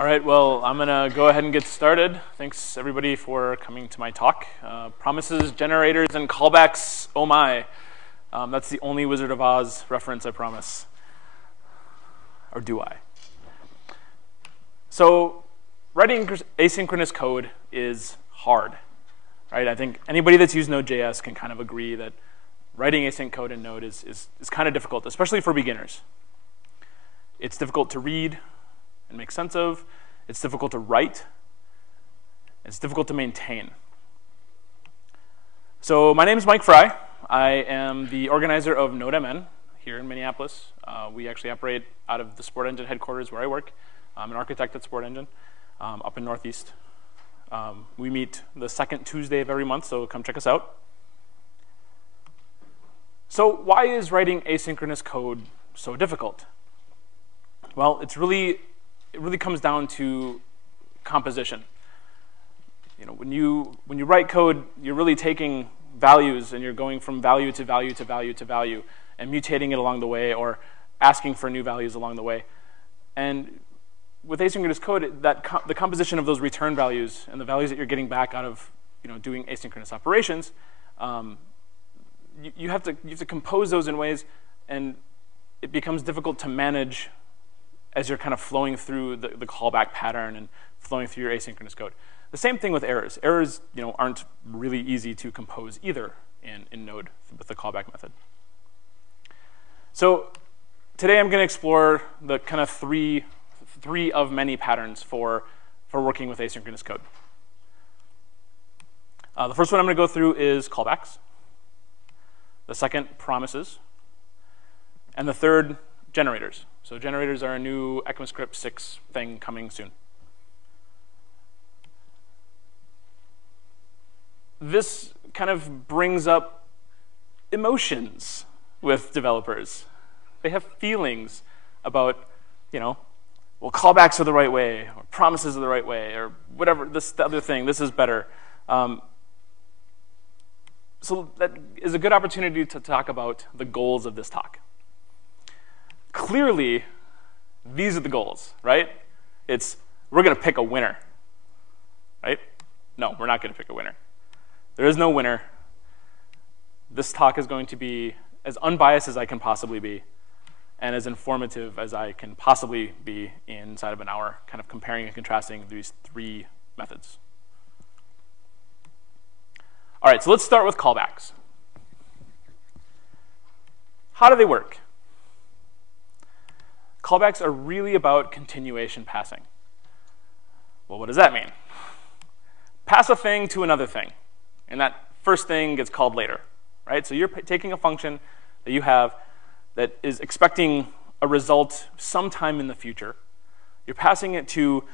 All right, well, I'm going to go ahead and get started. Thanks, everybody, for coming to my talk. Promises, generators, and callbacks, oh my. That's the only Wizard of Oz reference, I promise. Or do I? So writing asynchronous code is hard, right? I think anybody that's used Node.js can kind of agree that writing async code in Node is kind of difficult, especially for beginners. It's difficult to read and make sense of. It's difficult to write. It's difficult to maintain. So my name is Mike Frey. I am the organizer of NodeMN here in Minneapolis. We actually operate out of the Sport Engine headquarters where I work. I'm an architect at Sport Engine up in Northeast. We meet the second Tuesday of every month, so come check us out. So why is writing asynchronous code so difficult? Well, it really comes down to composition. You know, when you write code, you're really taking values and you're going from value to value to value to value and mutating it along the way or asking for new values along the way. And with asynchronous code, the composition of those return values and the values that you're getting back out of doing asynchronous operations, you have to compose those in ways, and it becomes difficult to manage as you're kind of flowing through the callback pattern and flowing through your asynchronous code. The same thing with errors. Errors aren't really easy to compose either in Node with the callback method. So today I'm going to explore the kind of three of many patterns for working with asynchronous code. The first one I'm going to go through is callbacks. The second, promises. And the third, generators. So generators are a new ECMAScript 6 thing coming soon. This kind of brings up emotions with developers. They have feelings about, well, callbacks are the right way, or promises are the right way, or whatever, the other thing, this is better. So that is a good opportunity to talk about the goals of this talk. Clearly, these are the goals, right? We're going to pick a winner, right? No, we're not going to pick a winner. There is no winner. This talk is going to be as unbiased as I can possibly be and as informative as I can possibly be inside of an hour, kind of comparing and contrasting these three methods. All right, so let's start with callbacks. How do they work? Callbacks are really about continuation passing. Well, what does that mean? Pass a thing to another thing, and that first thing gets called later, right? So you're taking a function that you have that is expecting a result sometime in the future. You're passing it to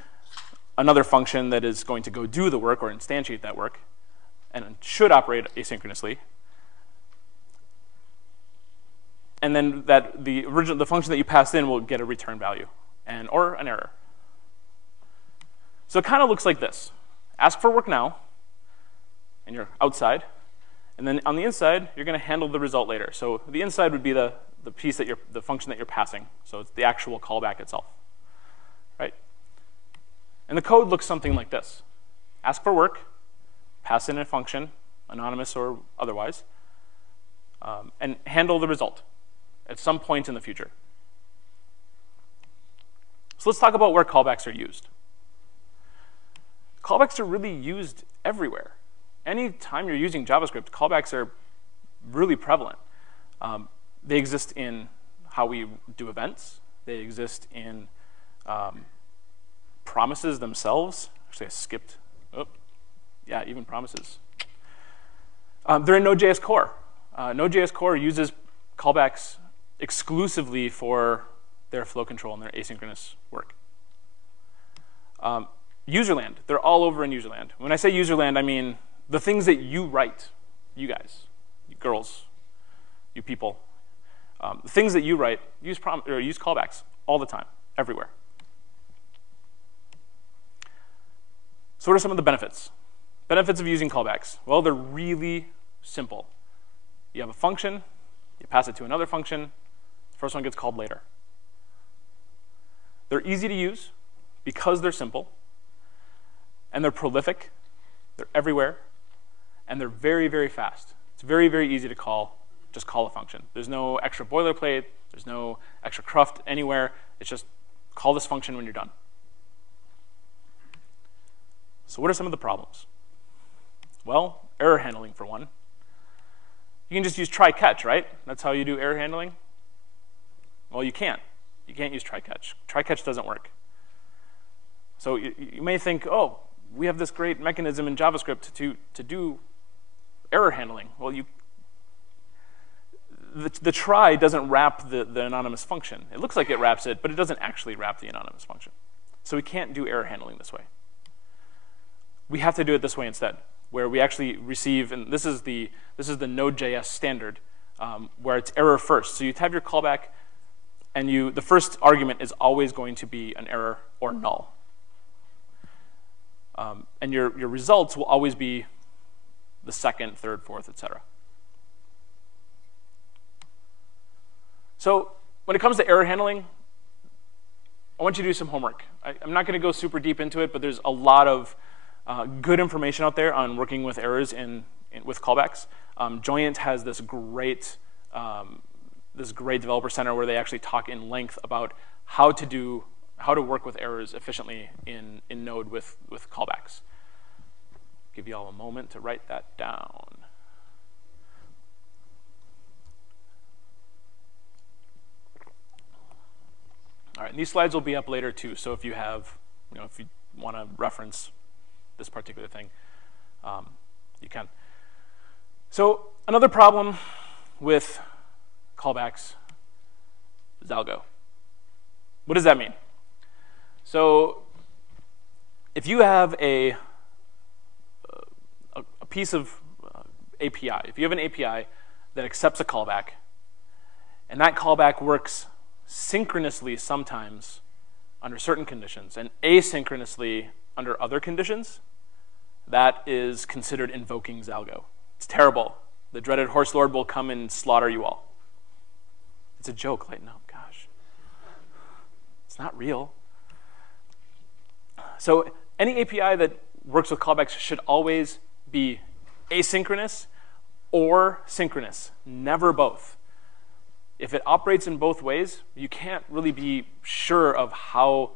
another function that is going to go do the work or instantiate that work, and it should operate asynchronously. And then the function that you pass in will get a return value or an error. So it kind of looks like this. Ask for work now, and you're outside. And then on the inside, you're going to handle the result later. So the inside would be the piece the function that you're passing. So it's the actual callback itself, right? And the code looks something like this. Ask for work, pass in a function, anonymous or otherwise, and handle the result at some point in the future. So let's talk about where callbacks are used. Callbacks are really used everywhere. Anytime you're using JavaScript, callbacks are really prevalent. They exist in how we do events. They exist in promises themselves. Actually, I skipped. Oh, yeah, even promises. They're in Node.js Core. Node.js Core uses callbacks exclusively for their flow control and their asynchronous work. Userland, they're all over in userland. When I say userland, I mean the things that you write, you guys, you girls, you people. The things that you write, use callbacks all the time, everywhere. So what are some of the benefits? Benefits of using callbacks? Well, they're really simple. You have a function, you pass it to another function, the first one gets called later. They're easy to use. because they're simple, and they're prolific, they're everywhere, and they're very, very fast. It's very, very easy to call, just call a function. There's no extra boilerplate, there's no extra cruft anywhere. It's just call this function when you're done. So what are some of the problems? Well, error handling for one. You can just use try catch, right? That's how you do error handling. Well, you can't. You can't use try catch. Try catch doesn't work. So you may think, oh, we have this great mechanism in JavaScript to do error handling. Well, the try doesn't wrap the anonymous function. It looks like it wraps it, but it doesn't actually wrap the anonymous function. So we can't do error handling this way. We have to do it this way instead, where we actually receive, and this is the Node.js standard, where it's error first. So you have your callback, and the first argument is always going to be an error or null. And your results will always be the second, third, fourth, etc. So when it comes to error handling, I want you to do some homework. I'm not going to go super deep into it, but there's a lot of good information out there on working with errors with callbacks. Joyent has this great developer center where they actually talk in length about how to work with errors efficiently in Node with callbacks. Give you all a moment to write that down. All right, and these slides will be up later too. So if you want to reference this particular thing, you can. So another problem with callbacks is algo. What does that mean? So if you have a piece of API, if you have an API that accepts a callback, and that callback works synchronously sometimes under certain conditions and asynchronously under other conditions, that is considered invoking Zalgo. It's terrible. The dreaded horse lord will come and slaughter you all. It's a joke, lighten up, gosh. It's not real. So any API that works with callbacks should always be asynchronous or synchronous, never both. If it operates in both ways, you can't really be sure of how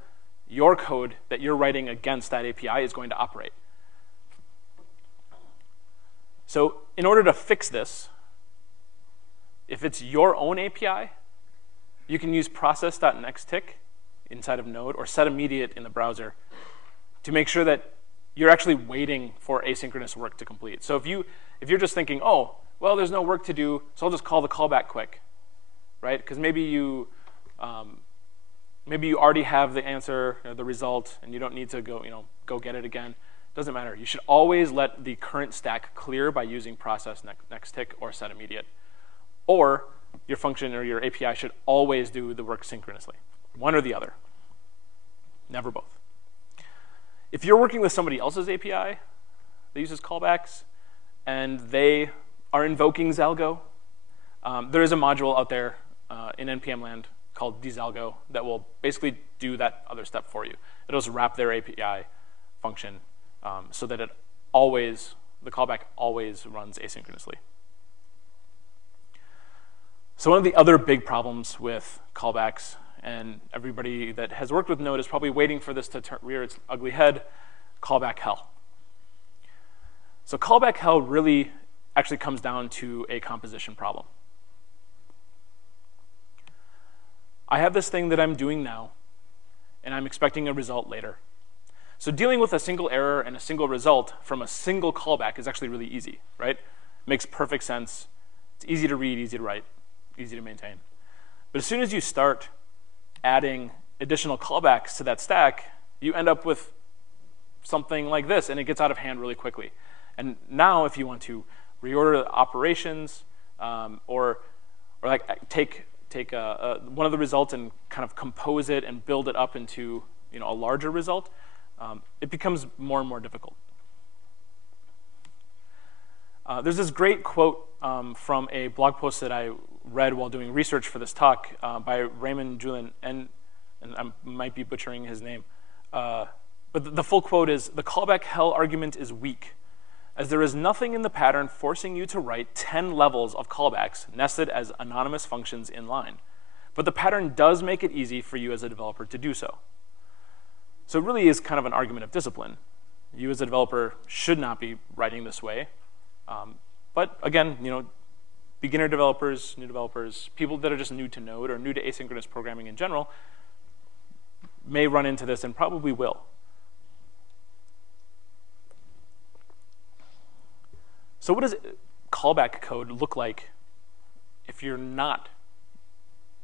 your code that you're writing against that API is going to operate. So in order to fix this, if it's your own API, you can use process.nextTick inside of Node or setImmediate in the browser to make sure that you're actually waiting for asynchronous work to complete. So if you're just thinking, oh, well, there's no work to do, so I'll just call the callback quick, right? Because maybe you already have the answer or the result, and you don't need to go get it again. Doesn't matter. You should always let the current stack clear by using process.nextTick or setImmediate. Or your function or your API should always do the work synchronously. One or the other. Never both. If you're working with somebody else's API that uses callbacks, and they are invoking Zalgo, there is a module out there in NPM land called dzalgo that will basically do that other step for you. It'll just wrap their API function so that the callback always runs asynchronously. So one of the other big problems with callbacks, and everybody that has worked with Node is probably waiting for this to rear its ugly head, callback hell. So callback hell really actually comes down to a composition problem. I have this thing that I'm doing now, and I'm expecting a result later. So dealing with a single error and a single result from a single callback is actually really easy, right? Makes perfect sense. It's easy to read, easy to write, easy to maintain. But as soon as you start adding additional callbacks to that stack, you end up with something like this, and it gets out of hand really quickly. And now if you want to reorder the operations or like take one of the results and kind of compose it and build it up into a larger result, it becomes more and more difficult. There's this great quote from a blog post that I read while doing research for this talk by Raymond Julien, and I might be butchering his name. But the full quote is, the callback hell argument is weak, as there is nothing in the pattern forcing you to write 10 levels of callbacks nested as anonymous functions in line. But the pattern does make it easy for you as a developer to do so. So it really is kind of an argument of discipline. You as a developer should not be writing this way. But again, beginner developers, new developers, people that are just new to Node or new to asynchronous programming in general may run into this and probably will. So what does callback code look like if you're going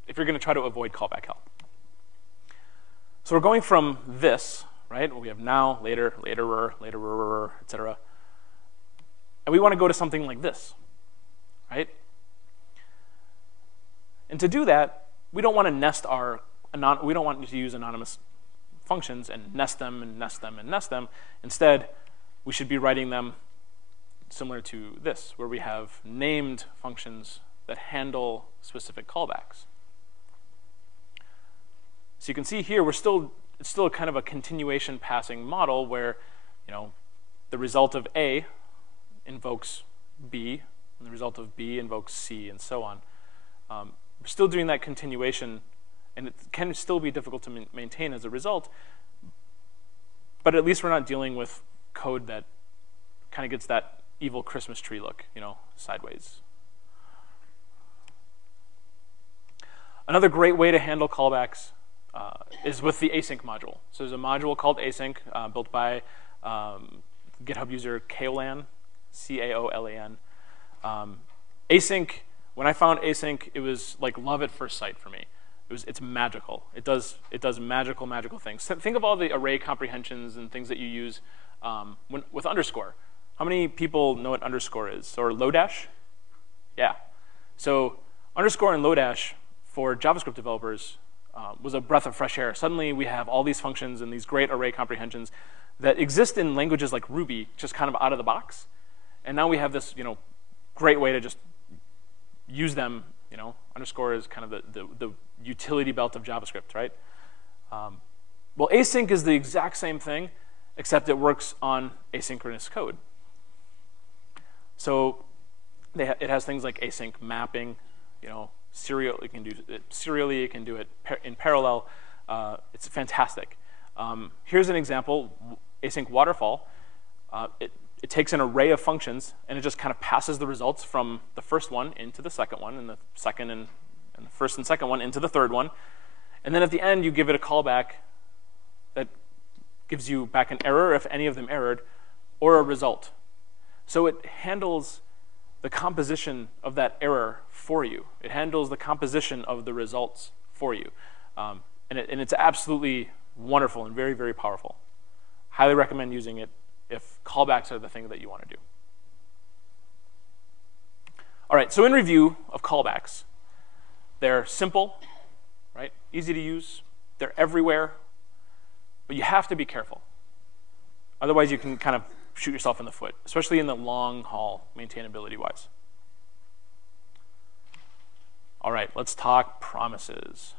to try to avoid callback hell? So we're going from this, right? We have now, later, laterer, laterer, etc. And we want to go to something like this, right? And to do that, we don't want to use anonymous functions and nest them and nest them and nest them. Instead, we should be writing them similar to this, where we have named functions that handle specific callbacks. So you can see here, it's still kind of a continuation passing model where, the result of A invokes B, and the result of B invokes C, and so on. We're still doing that continuation, and it can still be difficult to maintain as a result, but at least we're not dealing with code that kind of gets that evil Christmas tree look, sideways. Another great way to handle callbacks is with the async module. So there's a module called async built by GitHub user Caolan, C-A-O-L-A-N. Async, when I found async, it was like love at first sight for me. It's magical. It does magical things. Think of all the array comprehensions and things that you use with underscore. How many people know what underscore is? Or Lodash? Yeah. So underscore and Lodash for JavaScript developers was a breath of fresh air. Suddenly we have all these functions and these great array comprehensions that exist in languages like Ruby, just kind of out of the box. And now we have this great way to just use them. Underscore is kind of the utility belt of JavaScript, right? Well, async is the exact same thing, except it works on asynchronous code. So it has things like async mapping, serial. It can do it serially. It can do it in parallel. It's fantastic. Here's an example: async waterfall. It takes an array of functions and it just kind of passes the results from the first one into the second one, and the second and the first and second one into the third one, and then at the end you give it a callback that gives you back an error if any of them errored, or a result. So it handles the composition of that error for you. It handles the composition of the results for you. And it's absolutely wonderful and very, very powerful. Highly recommend using it if callbacks are the thing that you want to do. All right, so in review of callbacks, they're simple, right? Easy to use. They're everywhere. But you have to be careful. Otherwise, you can kind of shoot yourself in the foot, especially in the long haul, maintainability-wise. All right, let's talk promises.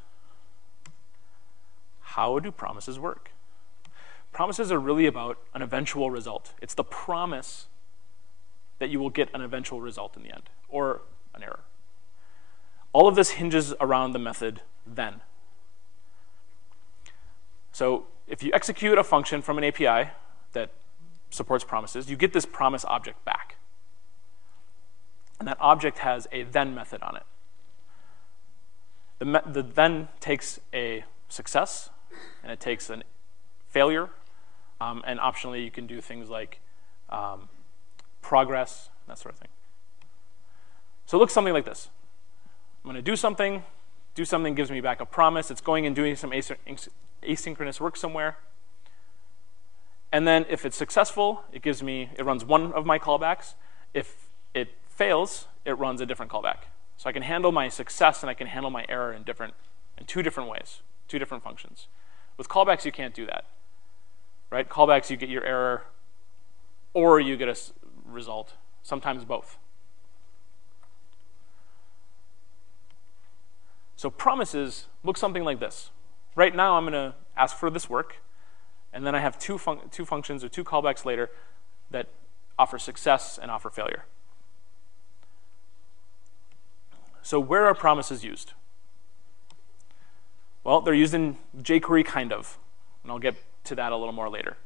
How do promises work? Promises are really about an eventual result. It's the promise that you will get an eventual result in the end, or an error. All of this hinges around the method then. So if you execute a function from an API that supports promises, you get this promise object back. And that object has a then method on it. The then takes a success, and it takes a failure, and optionally you can do things like progress, that sort of thing. So it looks something like this. I'm going to do something gives me back a promise. It's going and doing some asynchronous work somewhere. And then if it's successful, it runs one of my callbacks. If it fails, it runs a different callback. So I can handle my success and I can handle my error in two different ways, two different functions. With callbacks, you can't do that, right? Callbacks, you get your error or you get a result, sometimes both. So promises look something like this. Right now, I'm going to ask for this work, And then I have two functions or two callbacks later that offer success and offer failure. So where are promises used? Well, they're used in jQuery, kind of. And I'll get to that a little more later.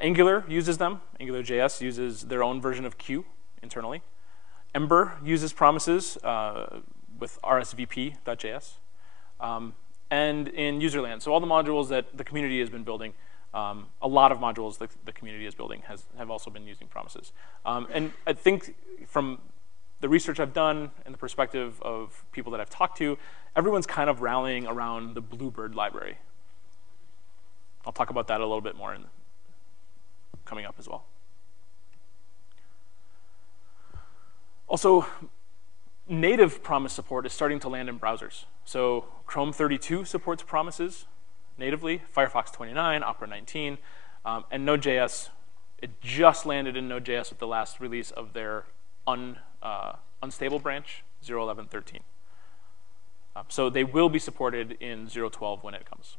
Angular uses them. AngularJS uses their own version of Q internally. Ember uses promises with rsvp.js. And in userland, so all the modules that the community has been building, a lot of modules that the community is building have also been using promises. And I think from the research I've done and the perspective of people that I've talked to, everyone's kind of rallying around the Bluebird library. I'll talk about that a little bit more coming up as well. Also, native promise support is starting to land in browsers. So Chrome 32 supports promises natively, Firefox 29, Opera 19, and Node.js, it just landed in Node.js with the last release of their unstable branch, 0.11.13. So they will be supported in 0.12 when it comes.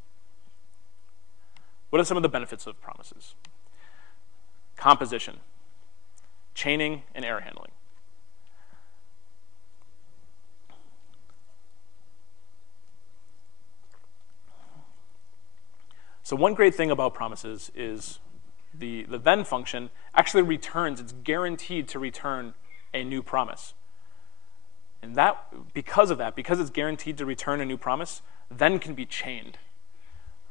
What are some of the benefits of promises? Composition, chaining, and error handling. So one great thing about promises is the then function actually returns, it's guaranteed to return a new promise. And that, because it's guaranteed to return a new promise, then can be chained,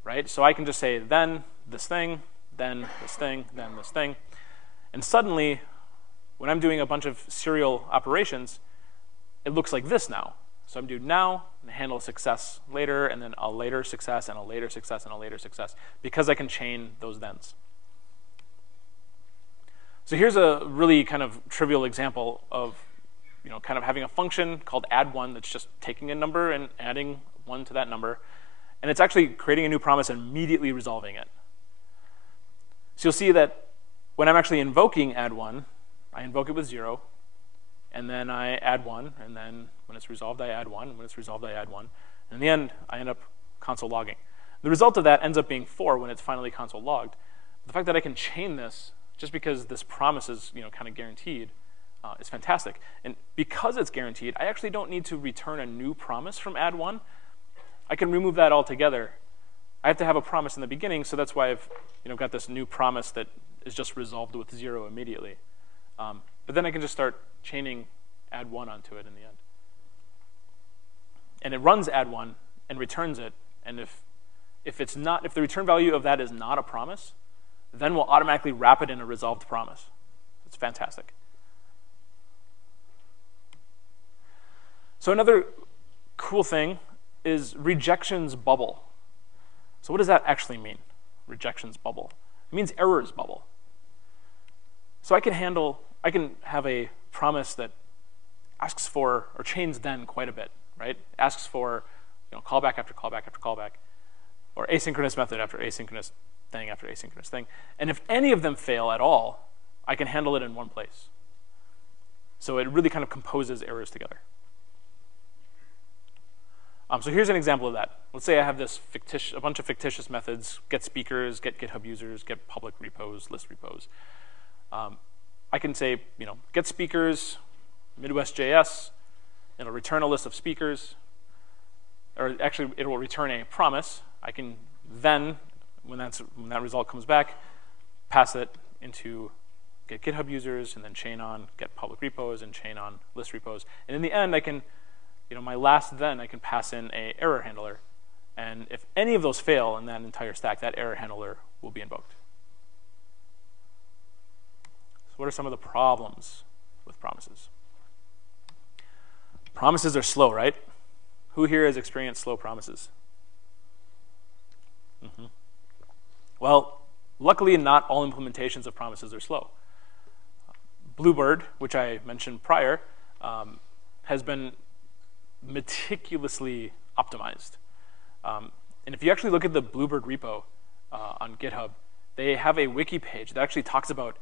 right? So I can just say then this thing, then this thing, then this thing. And suddenly, when I'm doing a bunch of serial operations, it looks like this now. So I'm doing now, and handle a success later, and then a later success, and a later success, and a later success, because I can chain those thens. So here's a really kind of trivial example of kind of having a function called add1 that's just taking a number and adding 1 to that number. And it's actually creating a new promise and immediately resolving it. So you'll see that when I'm actually invoking add1, I invoke it with 0. And then I add 1, and then when it's resolved, I add 1. And when it's resolved, I add 1. And in the end, I end up console logging. The result of that ends up being 4 when it's finally console logged. The fact that I can chain this just because this promise is kind of guaranteed is fantastic. And because it's guaranteed, I actually don't need to return a new promise from add 1. I can remove that altogether. I have to have a promise in the beginning, so that's why I've got this new promise that is just resolved with 0 immediately. But then I can just start chaining add 1 onto it in the end. And it runs add 1 and returns it. And if the return value of that is not a promise, then we'll automatically wrap it in a resolved promise. It's fantastic. So another cool thing is rejections bubble. So what does that actually mean, rejections bubble? It means errors bubble. So I can have a promise that asks for, or chains then quite a bit, right? Asks for callback after callback after callback, or asynchronous method after asynchronous thing after asynchronous thing. And if any of them fail at all, I can handle it in one place. So it really kind of composes errors together. So here's an example of that. Let's say I have a bunch of fictitious methods: get speakers, get GitHub users, get public repos, list repos. I can say, get speakers, Midwest.js. It'll return a list of speakers, or actually, it will return a promise. I can then, when that result comes back, pass it into get GitHub users, and then chain on get public repos and chain on list repos. And in the end, I can, my last then, I can pass in a error handler. And if any of those fail in that entire stack, that error handler will be invoked. So what are some of the problems with promises? Promises are slow, right? Who here has experienced slow promises? Mm-hmm. Well, luckily, not all implementations of promises are slow. Bluebird, which I mentioned prior, has been meticulously optimized. And if you actually look at the Bluebird repo on GitHub, they have a wiki page that actually talks about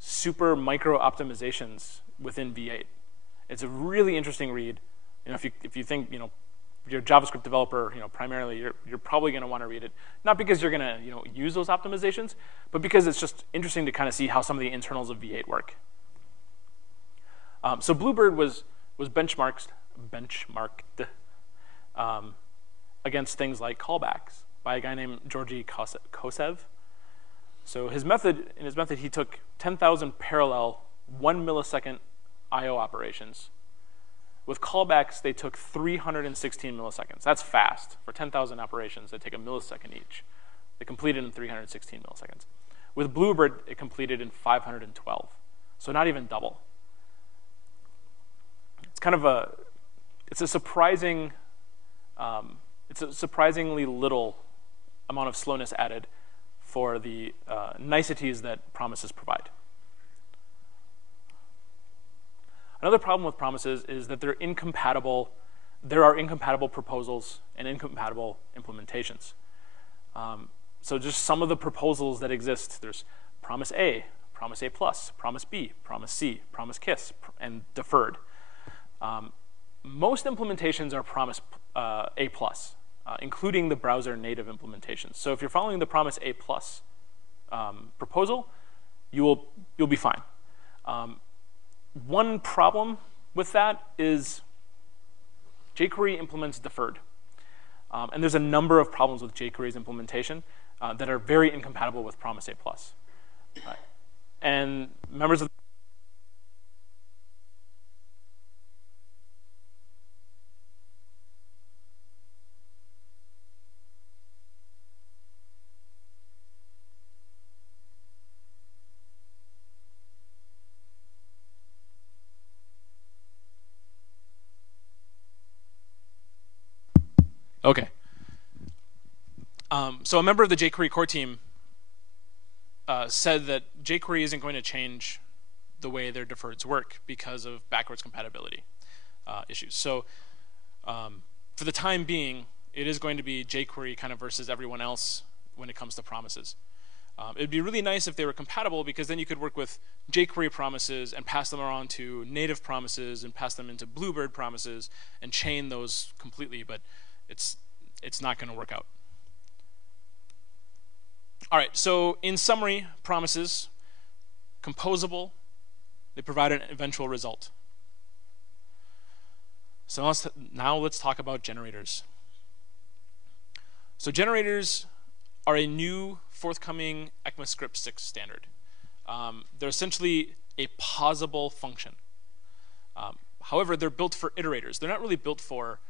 super micro optimizations within V8. It's a really interesting read. If you think you're a JavaScript developer, primarily, you're probably going to want to read it. Not because you're going to use those optimizations, but because it's just interesting to kind of see how some of the internals of V8 work. So Bluebird was benchmarked against things like callbacks by a guy named Georgy Kosev. So in his method, he took 10,000 parallel 1 millisecond I/O operations. With callbacks, they took 316 milliseconds. That's fast. For 10,000 operations, they take a millisecond each. They completed in 316 milliseconds. With Bluebird, it completed in 512. So not even double. It's kind of it's a surprisingly little amount of slowness added for the niceties that promises provide. Another problem with promises is that they're incompatible. There are incompatible proposals and incompatible implementations. So just some of the proposals that exist, there's promise A plus, promise B, promise C, promise KISS, and deferred. Most implementations are promise A plus, including the browser native implementations. So if you're following the promise A plus proposal, you'll be fine. One problem with that is jQuery implements deferred. And there's a number of problems with jQuery's implementation that are very incompatible with promise A+. And members of Okay. So a member of the jQuery core team said that jQuery isn't going to change the way their deferreds work because of backwards compatibility issues. So for the time being, it is going to be jQuery kind of versus everyone else when it comes to promises. It'd be really nice if they were compatible, because then you could work with jQuery promises and pass them around to native promises and pass them into Bluebird promises and chain those completely, but it's not going to work out. All right, so in summary, promises, composable, they provide an eventual result. So now let's talk about generators. So generators are a new forthcoming ECMAScript 6 standard. They're essentially a pausable function. However, they're built for iterators. They're not really built for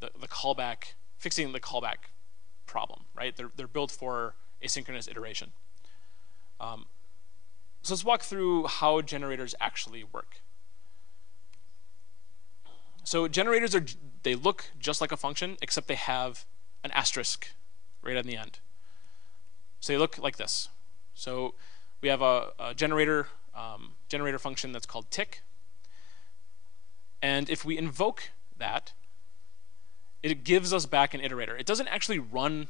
the callback, fixing the callback problem, right? They're built for asynchronous iteration. So let's walk through how generators actually work. So generators they look just like a function, except they have an asterisk right on the end. So they look like this. So we have a generator function that's called tick. And if we invoke that, it gives us back an iterator. It doesn't actually run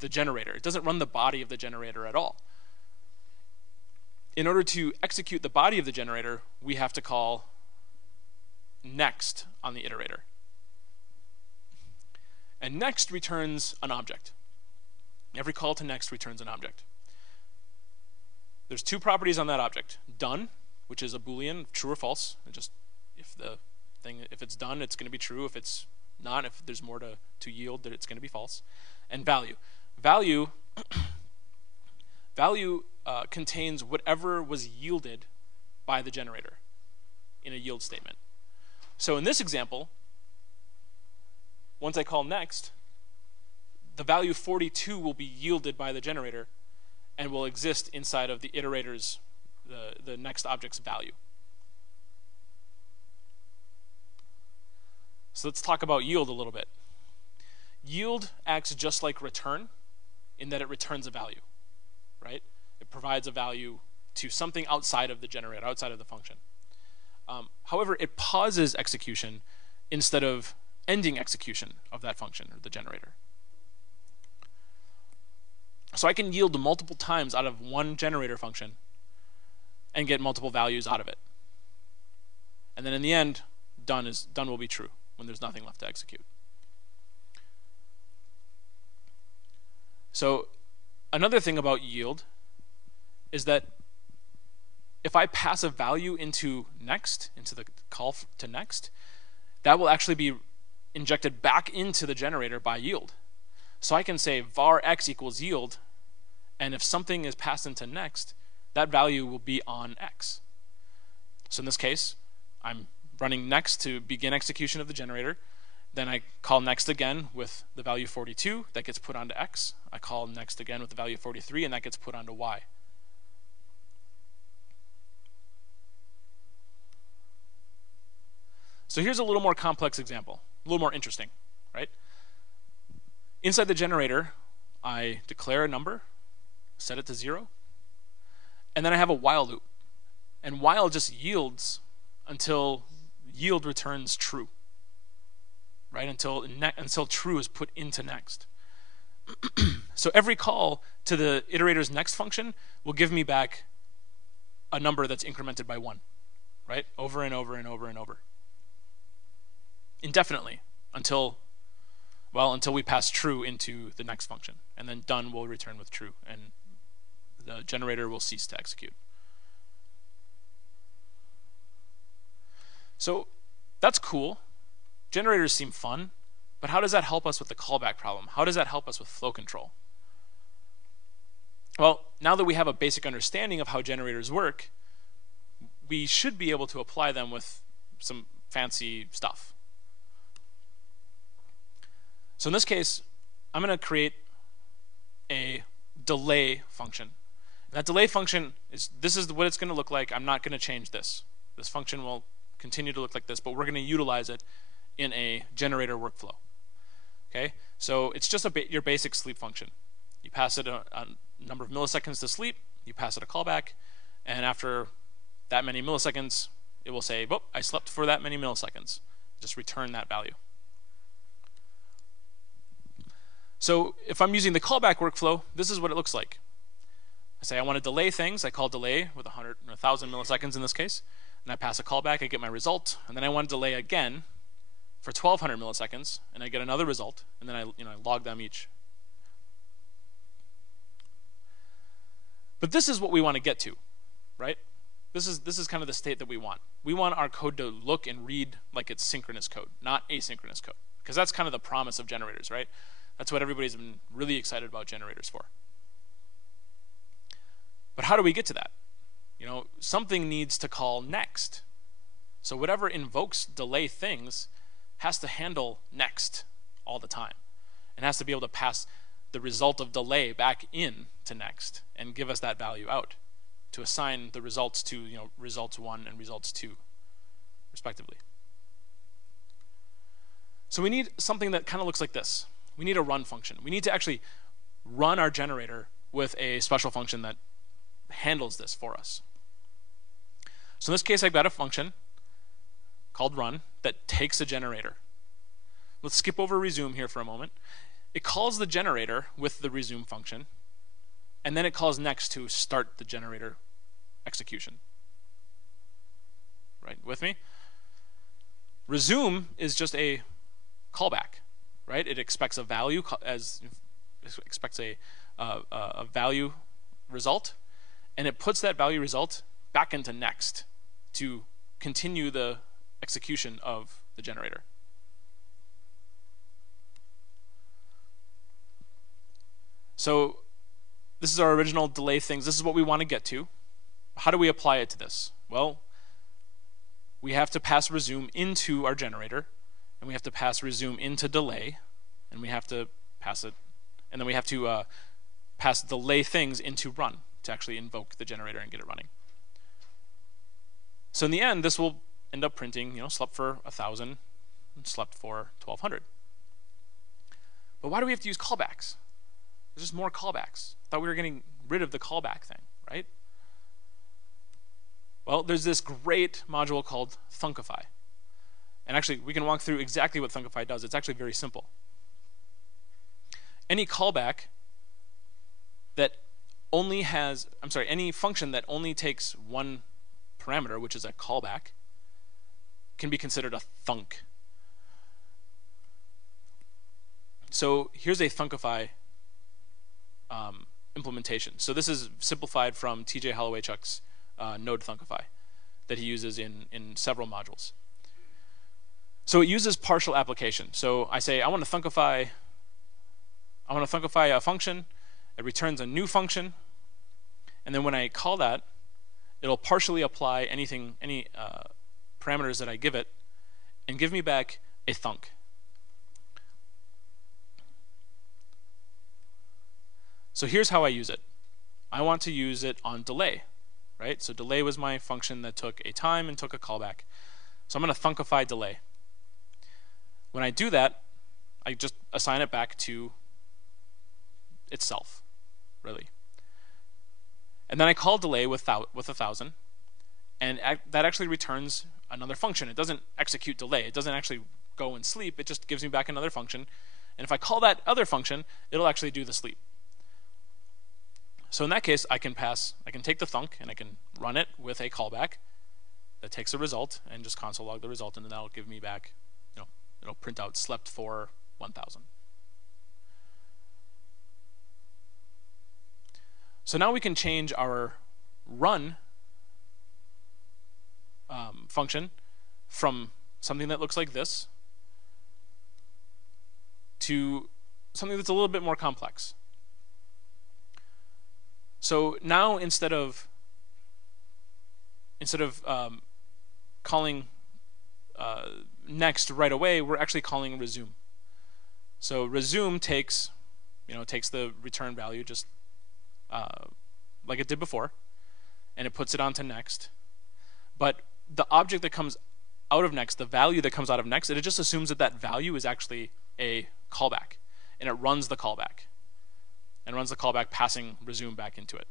the generator. It doesn't run the body of the generator at all. In order to execute the body of the generator, we have to call next on the iterator. And next returns an object. Every call to next returns an object. There's two properties on that object. Done, which is a Boolean, true or false. And just if it's done, it's going to be true. If it's not, if there's more to yield, that it's going to be false. And value. Value contains whatever was yielded by the generator in a yield statement. So in this example, once I call next, the value 42 will be yielded by the generator and will exist inside of the iterator's, the next object's value. So let's talk about yield a little bit. Yield acts just like return in that it returns a value, right? It provides a value to something outside of the generator, outside of the function. However, it pauses execution instead of ending execution of that function, or the generator. So I can yield multiple times out of one generator function and get multiple values out of it. And then in the end, done will be true when there's nothing left to execute. So another thing about yield is that if I pass a value into next, into the call to next, that will actually be injected back into the generator by yield. So I can say var x equals yield, and if something is passed into next, that value will be on x. So in this case, I'm running next to begin execution of the generator. Then I call next again with the value 42, that gets put onto x. I call next again with the value 43, and that gets put onto y. So here's a little more complex example, a little more interesting, right? Inside the generator, I declare a number, set it to 0, and then I have a while loop. And while just yields until yield returns true, right? Until true is put into next. So every call to the iterator's next function will give me back a number that's incremented by 1, right? Over and over and over and over. Indefinitely until we pass true into the next function, and then done will return with true, and the generator will cease to execute. So that's cool. Generators seem fun, but how does that help us with the callback problem? How does that help us with flow control? Well, now that we have a basic understanding of how generators work, we should be able to apply them with some fancy stuff. So in this case, I'm going to create a delay function. And that delay function this is what it's going to look like. I'm not going to change this. This function will continue to look like this, but we're going to utilize it in a generator workflow. Okay, so it's just your basic sleep function. You pass it a number of milliseconds to sleep. You pass it a callback, and after that many milliseconds, it will say, "Oh, I slept for that many milliseconds." Just return that value. So if I'm using the callback workflow, this is what it looks like. I say I want to delay things. I call delay with 100 or 1,000 milliseconds in this case, and I pass a callback. I get my result, and then I want to delay again for 1,200 milliseconds, and I get another result, and then I log them each. But this is what we want to get to, right? This is kind of the state that we want. We want our code to look and read like it's synchronous code, not asynchronous code, because that's kind of the promise of generators, right? That's what everybody's been really excited about generators for. But how do we get to that? Something needs to call next. So whatever invokes delay things has to handle next all the time, and has to be able to pass the result of delay back in to next and give us that value out to assign the results to results 1 and results 2 respectively. So we need something that kind of looks like this. We need a run function. We need to actually run our generator with a special function that handles this for us. So in this case, I've got a function called run that takes a generator. Let's skip over resume here for a moment. It calls the generator with the resume function, and then it calls next to start the generator execution. Right, with me? Resume is just a callback, right? It expects a value expects a value result, and it puts that value result back into next to continue the execution of the generator. So this is our original delay things. This is what we want to get to. How do we apply it to this? Well, we have to pass resume into our generator, and we have to pass resume into delay, and we have to pass it, and then we have to pass delay things into run to actually invoke the generator and get it running. So in the end, this will end up printing, slept for 1,000 and slept for 1,200. But why do we have to use callbacks? There's just more callbacks. I thought we were getting rid of the callback thing, right? Well, there's this great module called Thunkify. And actually, we can walk through exactly what Thunkify does. It's actually very simple. Any callback that only has, any function that only takes one parameter, which is a callback, can be considered a thunk. So here's a Thunkify implementation. So this is simplified from TJ Holloway-Chuck's Node Thunkify that he uses in several modules. So it uses partial application. So I say I want to thunkify a function. It returns a new function, and then when I call that, it'll partially apply any parameters that I give it, and give me back a thunk. So here's how I use it. I want to use it on delay, right? So delay was my function that took a time and took a callback. So I'm going to thunkify delay. When I do that, I just assign it back to itself, really. And then I call delay with 1,000, and that actually returns another function. It doesn't execute delay. It doesn't actually go and sleep. It just gives me back another function. And if I call that other function, it'll actually do the sleep. So in that case, I can take the thunk and I can run it with a callback that takes a result and just console log the result, and then that'll give me back, it'll print out slept for 1,000. So now we can change our run function from something that looks like this to something that's a little bit more complex. So now instead of calling next right away, we're actually calling resume. So resume takes the return value just like it did before, and it puts it onto next. But the object that comes out of next, the value that comes out of next, it just assumes that that value is actually a callback, and it runs the callback. And runs the callback, passing resume back into it.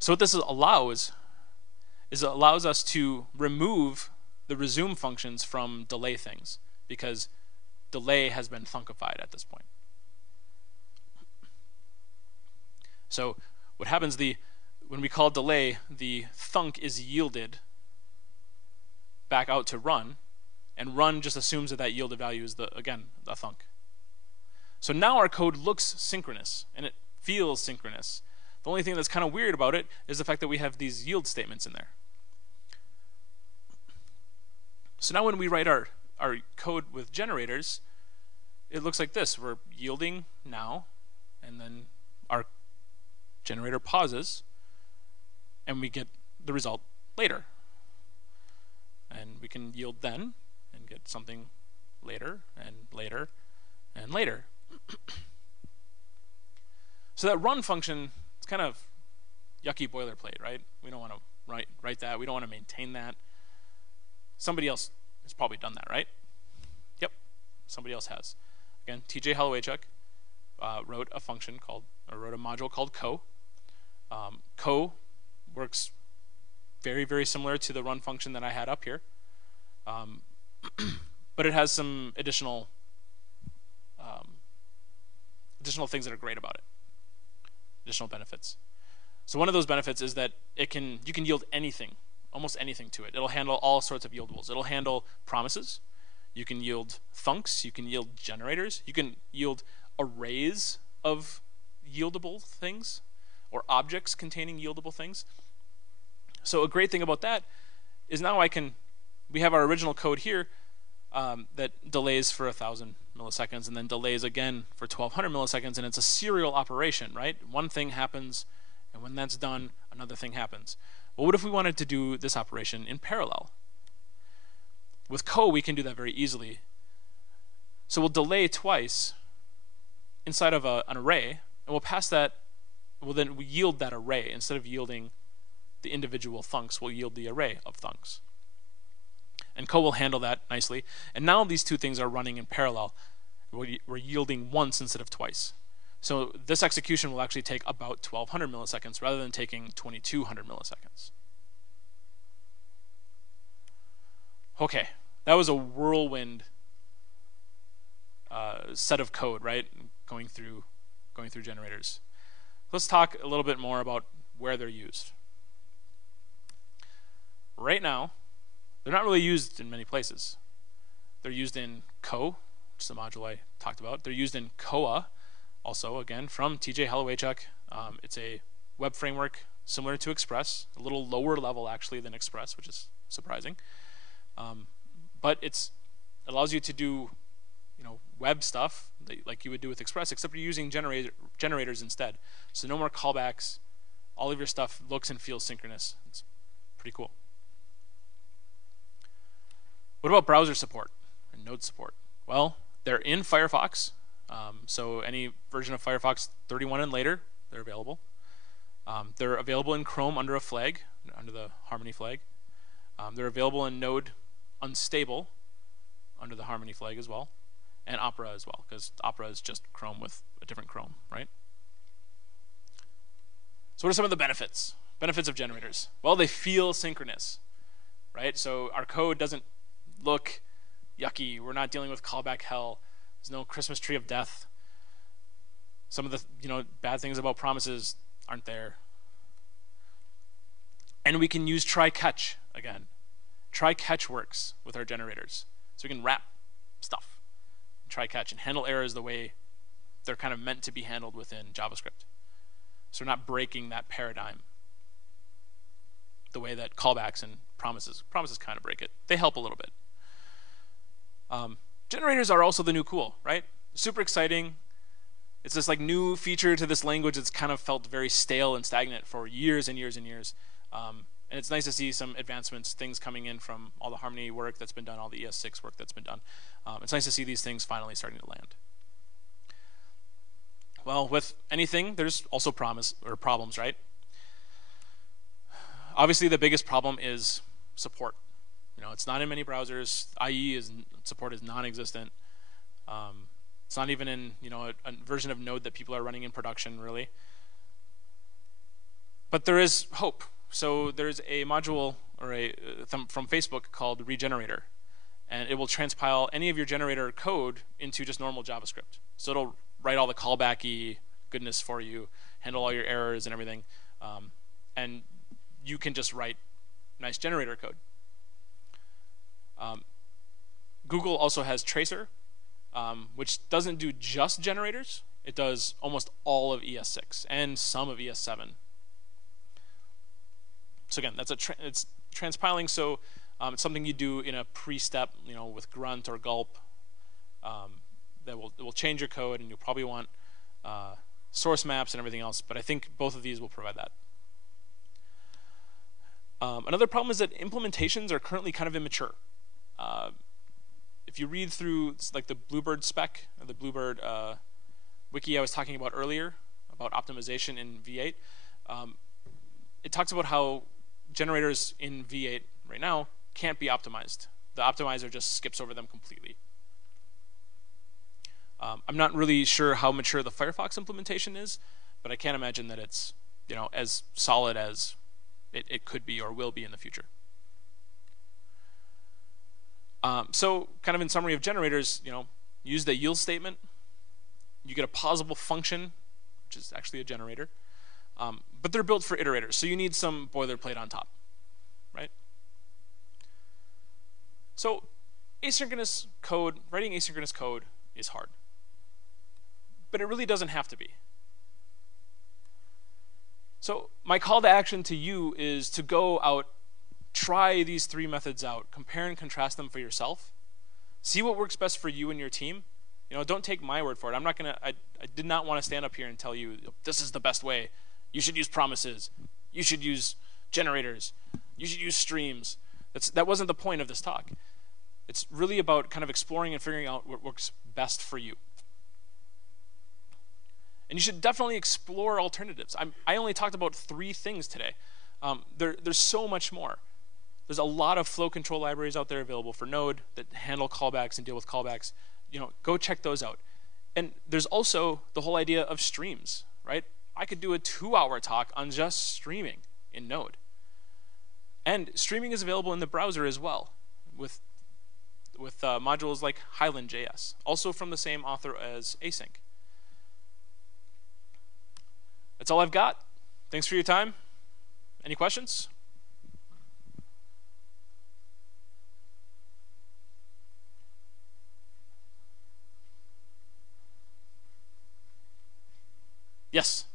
So what this allows is it allows us to remove the resume functions from delay things, because delay has been thunkified at this point. So what happens, when we call delay, the thunk is yielded back out to run, and run just assumes that yielded value is again the thunk. So now our code looks synchronous, and it feels synchronous. The only thing that's kind of weird about it is the fact that we have these yield statements in there. So now when we write our code with generators, it looks like this. We're yielding now, and then our generator pauses, and we get the result later. And we can yield then and get something later and later and later. So that run function, it's kind of yucky boilerplate, right? We don't want to write that. We don't want to maintain that. Somebody else has probably done that, right? Yep, somebody else has. Again, TJ Holloway-Chuck wrote a module called co. Co works very, very similar to the run function that I had up here, but it has some additional things that are great about it. Additional benefits. So one of those benefits is that you can yield anything, almost anything to it. It'll handle all sorts of yieldables. It'll handle promises. You can yield thunks. You can yield generators. You can yield arrays of yieldable things or objects containing yieldable things. So a great thing about that is now we have our original code here that delays for 1,000 milliseconds and then delays again for 1,200 milliseconds, and it's a serial operation, right? One thing happens, and when that's done, another thing happens. Well, what if we wanted to do this operation in parallel? With co, we can do that very easily. So we'll delay twice inside of an array, and we'll pass that. Well, then we yield that array. Instead of yielding the individual thunks, we'll yield the array of thunks. And co will handle that nicely. And now these two things are running in parallel. We're yielding once instead of twice. So this execution will actually take about 1,200 milliseconds rather than taking 2,200 milliseconds. Okay, that was a whirlwind set of code, right? Going through generators. Let's talk a little bit more about where they're used. Right now, they're not really used in many places. They're used in co, which is the module I talked about. They're used in coa, also, again, from TJ Hollowaychuk. It's a web framework similar to Express, a little lower level actually than Express, which is surprising. But it allows you to do, web stuff like you would do with Express, except you're using generators instead. So no more callbacks. All of your stuff looks and feels synchronous. It's pretty cool. What about browser support and Node support? Well, they're in Firefox. So any version of Firefox 31 and later, they're available. They're available in Chrome under a flag, under the Harmony flag. They're available in Node unstable under the Harmony flag as well, and Opera as well, because Opera is just Chrome with a different Chrome, right? So what are some of the benefits? Benefits of generators? Well, they feel synchronous, right? So our code doesn't look yucky. We're not dealing with callback hell. There's no Christmas tree of death. Some of the bad things about promises aren't there. And we can use try-catch again. Try-catch works with our generators. So we can wrap stuff, try-catch, and handle errors the way they're kind of meant to be handled within JavaScript. So we're not breaking that paradigm the way that callbacks and promises kind of break it. They help a little bit. Generators are also the new cool, right? Super exciting. It's this like new feature to this language that's kind of felt very stale and stagnant for years and years and years. And it's nice to see some advancements, things coming in from all the Harmony work that's been done, all the ES6 work that's been done. It's nice to see these things finally starting to land. Well, with anything, there's also problems, right? Obviously, the biggest problem is support. It's not in many browsers. IE support is non-existent. It's not even in a version of Node that people are running in production, really. But there is hope. So there's a module from Facebook called Regenerator, and it will transpile any of your generator code into just normal JavaScript. So it'll write all the callbacky goodness for you, handle all your errors and everything, and you can just write nice generator code. Google also has Tracer, which doesn't do just generators. It does almost all of ES6 and some of ES7. So again, it's transpiling. So it's something you do in a pre-step, with grunt or gulp. That will change your code, and you'll probably want source maps and everything else. But I think both of these will provide that. Another problem is that implementations are currently kind of immature. If you read through like the Bluebird spec, or the Bluebird wiki I was talking about earlier, about optimization in V8, it talks about how generators in V8 right now can't be optimized. The optimizer just skips over them completely. I'm not really sure how mature the Firefox implementation is, but I can't imagine that it's as solid as it could be or will be in the future. So kind of in summary of generators, use the yield statement. You get a pausable function, which is actually a generator. But they're built for iterators, so you need some boilerplate on top, right? So asynchronous code, writing asynchronous code is hard. But it really doesn't have to be. So my call to action to you is to go out, try these 3 methods out, compare and contrast them for yourself, see what works best for you and your team. Don't take my word for it. I did not want to stand up here and tell you this is the best way. You should use promises. You should use generators. You should use streams. That wasn't the point of this talk. It's really about kind of exploring and figuring out what works best for you. And you should definitely explore alternatives. I only talked about 3 things today. There's so much more. There's a lot of flow control libraries out there available for Node that handle callbacks and deal with callbacks. Go check those out. And there's also the whole idea of streams, right? I could do a 2-hour talk on just streaming in Node. And streaming is available in the browser as well with modules like Highland.js, also from the same author as async. That's all I've got. Thanks for your time. Any questions? Yes.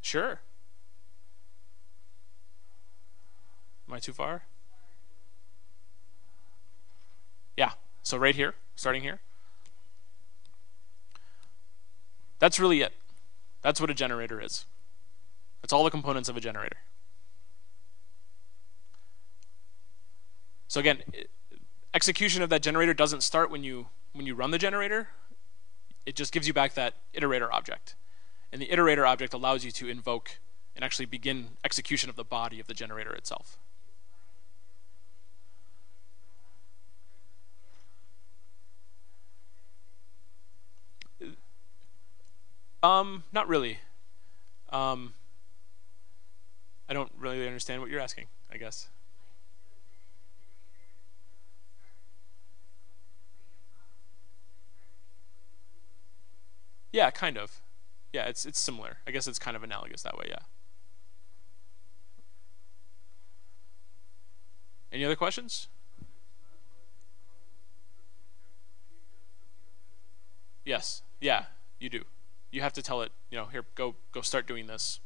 Sure. Am I too far? Yeah. So right here, starting here. That's really it. That's what a generator is. That's all the components of a generator. So again, execution of that generator doesn't start when you run the generator. It just gives you back that iterator object. And the iterator object allows you to invoke and actually begin execution of the body of the generator itself. Not really. I don't really understand what you're asking, I guess. Yeah, kind of. Yeah, it's similar. I guess it's kind of analogous that way, yeah. Any other questions? Yes. Yeah, you do. You have to tell it, here, go start doing this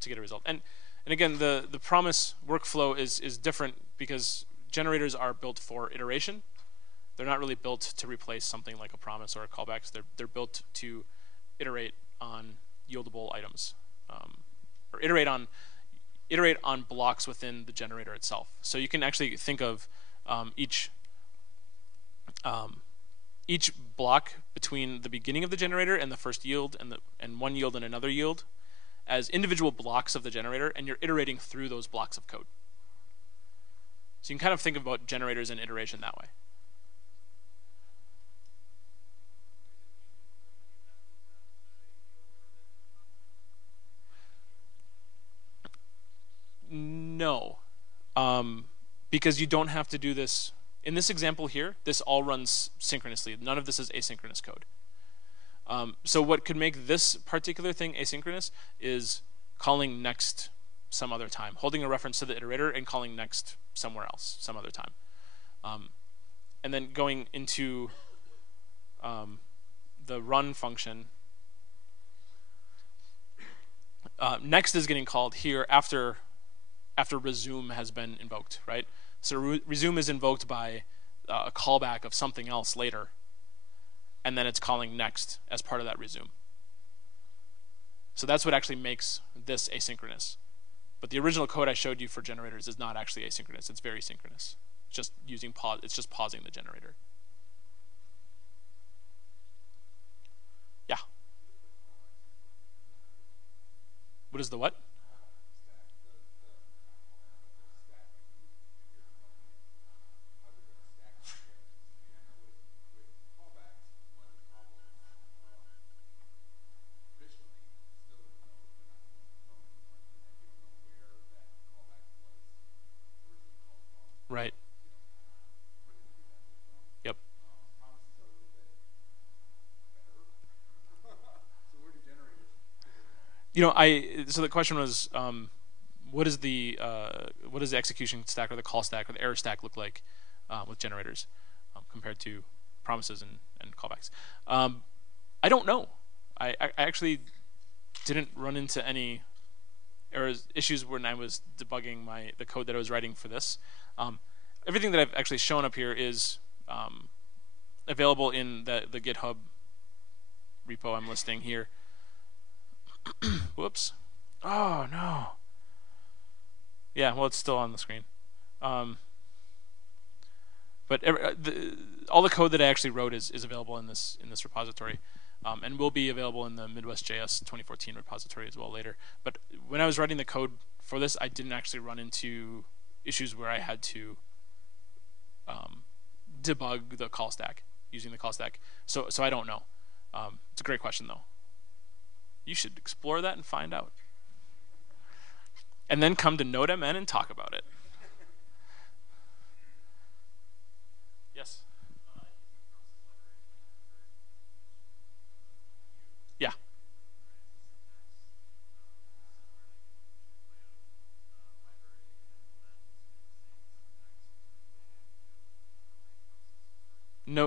to get a result. And again, the promise workflow is different because generators are built for iteration. They're not really built to replace something like a promise or a callbacks. They're built to iterate on yieldable items, or iterate on blocks within the generator itself. So you can actually think of each block between the beginning of the generator and the first yield and one yield and another yield as individual blocks of the generator, and you're iterating through those blocks of code. So you can kind of think about generators and iteration that way. No, because you don't have to do this. In this example here, this all runs synchronously. None of this is asynchronous code. So what could make this particular thing asynchronous is calling next some other time, holding a reference to the iterator and calling next somewhere else, some other time. And then going into the run function, next is getting called here after resume has been invoked, right? So resume is invoked by a callback of something else later, and then it's calling next as part of that resume. So that's what actually makes this asynchronous. But the original code I showed you for generators is not actually asynchronous. It's very synchronous. It's just using pause. It's just pausing the generator. Yeah. What is the what? Right. Yep. So the question was, what does the execution stack or the call stack or the error stack look like with generators compared to promises and callbacks? I don't know. I actually didn't run into any issues when I was debugging the code that I was writing for this. Everything that I've actually shown up here is available in the GitHub repo I'm listing here. Whoops. Oh, no. Yeah, well, it's still on the screen. But all the code that I actually wrote is available in this repository, and will be available in the Midwest.js 2014 repository as well later. But when I was writing the code for this, I didn't actually run into issues where I had to debug the call stack using the call stack. So I don't know. It's a great question though. You should explore that and find out. And then come to Node.mn and talk about it. Yes. Yeah.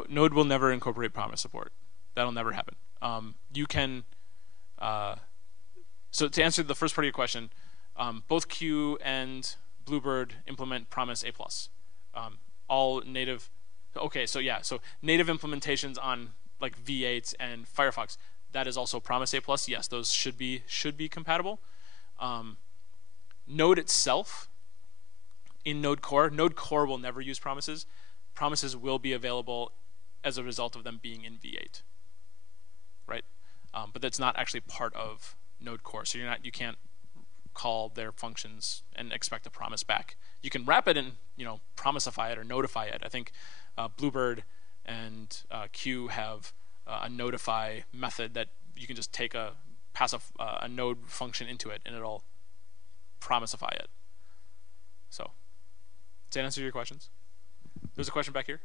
Node will never incorporate promise support. That'll never happen. You can, so to answer the first part of your question, both Q and Bluebird implement promise A+. All native, okay, so yeah, so native implementations on like V8 and Firefox, that is also promise A+. Yes, those should be compatible. Node itself, in Node Core will never use promises. Promises will be available as a result of them being in V8, right? But that's not actually part of Node Core, so you can't call their functions and expect a promise back. You can wrap it and promisify it or notify it. I think Bluebird and Q have a notify method that you can just pass a node function into it and it'll promisify it. So, does that answer your questions? There's a question back here.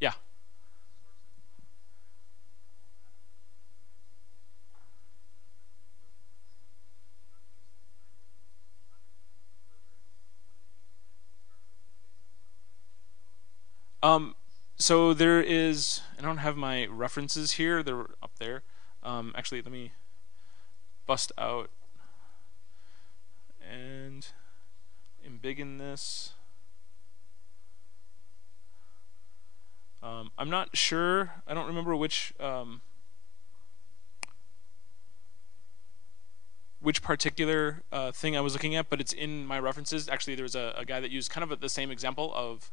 Yeah. So there is, I don't have my references here, they're up there. Actually, let me bust out and embiggen this. I'm not sure, I don't remember which particular thing I was looking at, but it's in my references. Actually, there was a guy that used kind of the same example of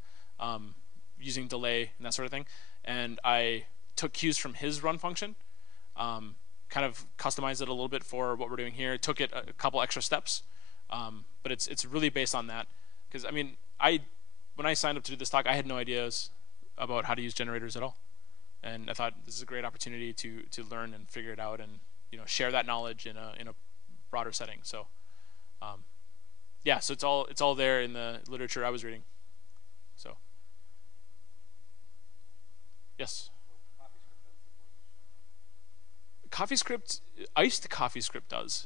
using delay and that sort of thing, and I took cues from his run function, kind of customized it a little bit for what we're doing here, took it a couple extra steps, but it's really based on that. Because I mean, when I signed up to do this talk, I had no ideas about how to use generators at all, and I thought this is a great opportunity to learn and figure it out, and share that knowledge in a broader setting. So yeah, so it's all there in the literature I was reading. So yes. CoffeeScript, iced CoffeeScript does.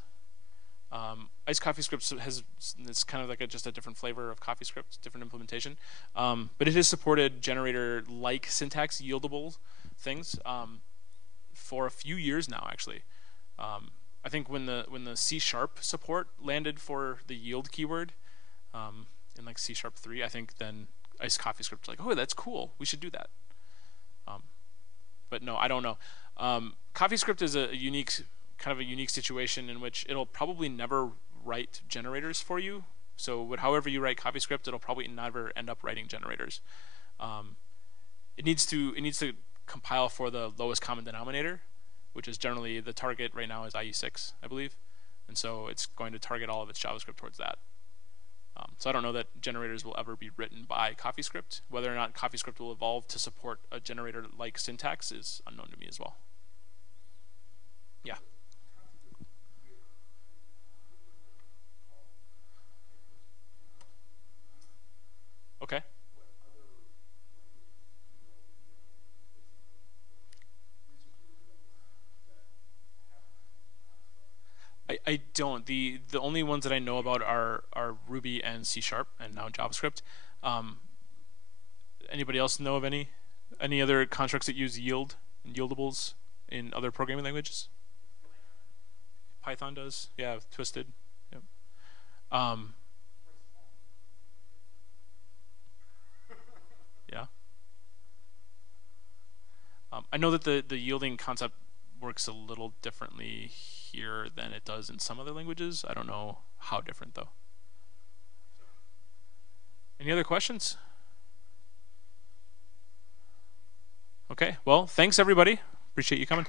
Iced CoffeeScript it's kind of like just a different flavor of CoffeeScript, different implementation. But it has supported generator-like syntax yieldable things for a few years now, actually. I think when the C# support landed for the yield keyword in like C# 3, I think then iced CoffeeScript was like, oh, that's cool, we should do that. But no, I don't know. CoffeeScript is a kind of a unique situation in which it'll probably never write generators for you. So however you write CoffeeScript, it'll probably never end up writing generators. It needs to compile for the lowest common denominator, which is generally the target right now is IE6, I believe, and so it's going to target all of its JavaScript towards that. So I don't know that generators will ever be written by CoffeeScript. Whether or not CoffeeScript will evolve to support a generator-like syntax is unknown to me as well. Yeah. Okay. I don't. The only ones that I know about are Ruby and C# and now JavaScript. Anybody else know of any other constructs that use yield and yieldables in other programming languages? Python does. Yeah, twisted. Yep. Yeah. I know that the yielding concept works a little differently here than it does in some other languages. I don't know how different though. Any other questions? Okay, well, thanks everybody. Appreciate you coming.